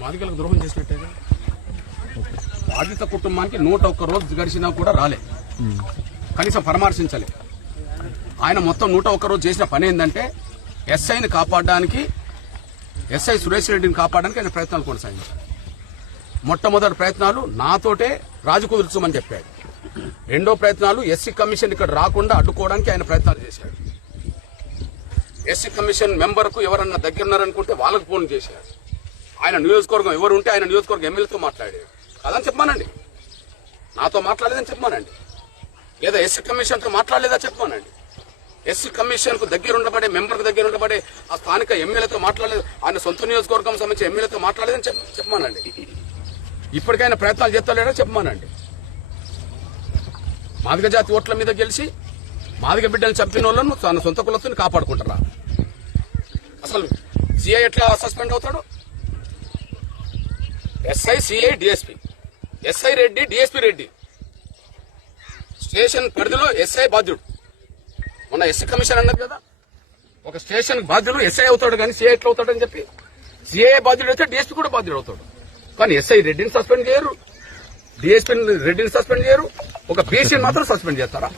మాదిగలకు ద్రోహం చేసినట్టే. బాధిత కుటుంబానికి 101 రోజు గడిచినా కూడా రాలే, కనీసం పరామర్శించలే. ఆయన మొత్తం 101 రోజు చేసిన పని ఏంటంటే ఎస్ఐని కాపాడడానికి, ఎస్ఐ సురేష్ రెడ్డిని కాపాడడానికి ఆయన ప్రయత్నాలు కొనసాగించారు. మొట్టమొదటి ప్రయత్నాలు నాతోటే రాజు కుదుర్చమని చెప్పాడు. రెండో ప్రయత్నాలు ఎస్సీ కమిషన్ ఇక్కడ రాకుండా అడ్డుకోవడానికి ఆయన ప్రయత్నాలు చేశాడు. ఎస్సీ కమిషన్ మెంబర్ కు ఎవరన్నా దగ్గర ఉన్నారనుకుంటే వాళ్ళకు ఫోన్ చేశాడు. ఆయన నియోజకవర్గం ఎవరు ఉంటే ఆయన నియోజకవర్గం ఎమ్మెల్యేతో మాట్లాడాడు. అదని చెప్పమానండి, నాతో మాట్లాడలేదని చెప్పమానండి, లేదా ఎస్సీ కమిషన్ తో మాట్లాడలేదా చెప్పమానండి. ఎస్సీ కమిషన్ కు దగ్గర ఉండబడే, మెంబర్ కు దగ్గర ఉండబడే ఆ స్థానిక ఎమ్మెల్యేతో మాట్లాడలేదు, ఆయన సొంత నియోజకవర్గం సంబంధించిన ఎమ్మెల్యేతో మాట్లాడలేదని చెప్పమానండి. ఇప్పటికైనా ప్రయత్నాలు చేస్తలేడో చెప్పమానండి. మాదిగ జాతి ఓట్ల మీద గెలిచి మాదిగ బిడ్డలు చంపిన వాళ్ళను తన సొంత కులస్తుని కాపాడుకుంటారా? అసలు సిఐ ఎట్లా సస్పెండ్ అవుతాడు? SI, CI, DSP, SI Reddy, DSP Reddy, station పరిధిలో ఎస్ఐ బాధ్యుడు. మొన్న ఎస్సీ కమిషన్ అన్నది కదా, ఒక స్టేషన్ బాధ్యుడు ఎస్ఐ అవుతాడు కానీ సిఐ ఎట్లా అవుతాడని చెప్పి. సిఐ బాధ్యుడు అయితే డిఎస్పీ కూడా బాధ్యుడు అవుతాడు. కానీ ఎస్ఐ రెడ్డిని సస్పెండ్ చేయరు, డిఎస్పీ రెడ్డిని సస్పెండ్ చేయరు, ఒక బీసీని మాత్రం సస్పెండ్ చేస్తారా?